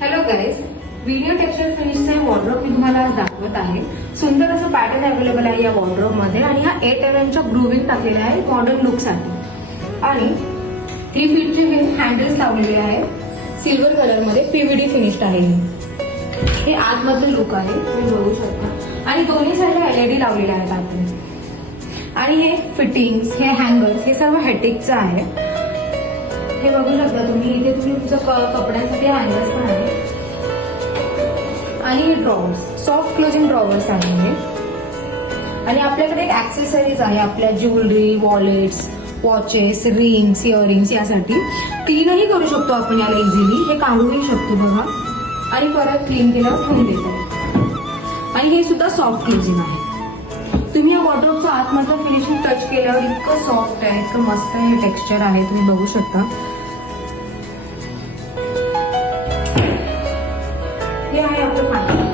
Hello guys, video texture फिनिशचे wardrobe मी तुम्हाला आज दाखवत आहे. सुंदर असं पॅटर्न अवेलेबल आहे या वॉर्डरोब मध्ये आणि हा 8 mm च्या ग्रुविंग टाकलेला आहे मॉडर्न लुक साठी. आणि 3 फीटचे हे हँडल्स लावलेले आहेत सिल्वर कलर मध्ये, पीव्हीडी फिनिश्ड आहे. हे आतमधलं लुक आहे, तुम्ही बघू शकता. आणि दोन्ही साईडला LED लावलेले आहेत आतमध्ये. आणि हे फिटिंग्स, हे हँगर्स, हे सर्व हेटिकचं आहे. हे बघू शकता तुम्ही. इथे तुम्ही तुमचं कपड्यांसाठी हँगर्स पण आहे. आणि हे ड्रॉवर्स, सॉफ्ट क्लोजिंग ड्रॉवर्स आहे हे. आणि आपल्याकडे एक ऍक्सेसरीज आहे आपल्या jewellery, wallets, watches, rings, earrings यासाठी. क्लीनही करू शकतो आपण याला इझिली. हे काढूही शकतो बघा. आणि परत क्लीन केल्यावर ठेवून देतो. आणि हे सुद्धा सॉफ्ट क्लोजिंग आहे. तुम्ही या वॉर्डरोबचं आतमधलं फिनिशिंग टच केल्यावर इतकं सॉफ्ट आहे, इतकं मस्त हे टेक्स्चर आहे, तुम्ही बघू शकता. हे आहे आपलं फायनल.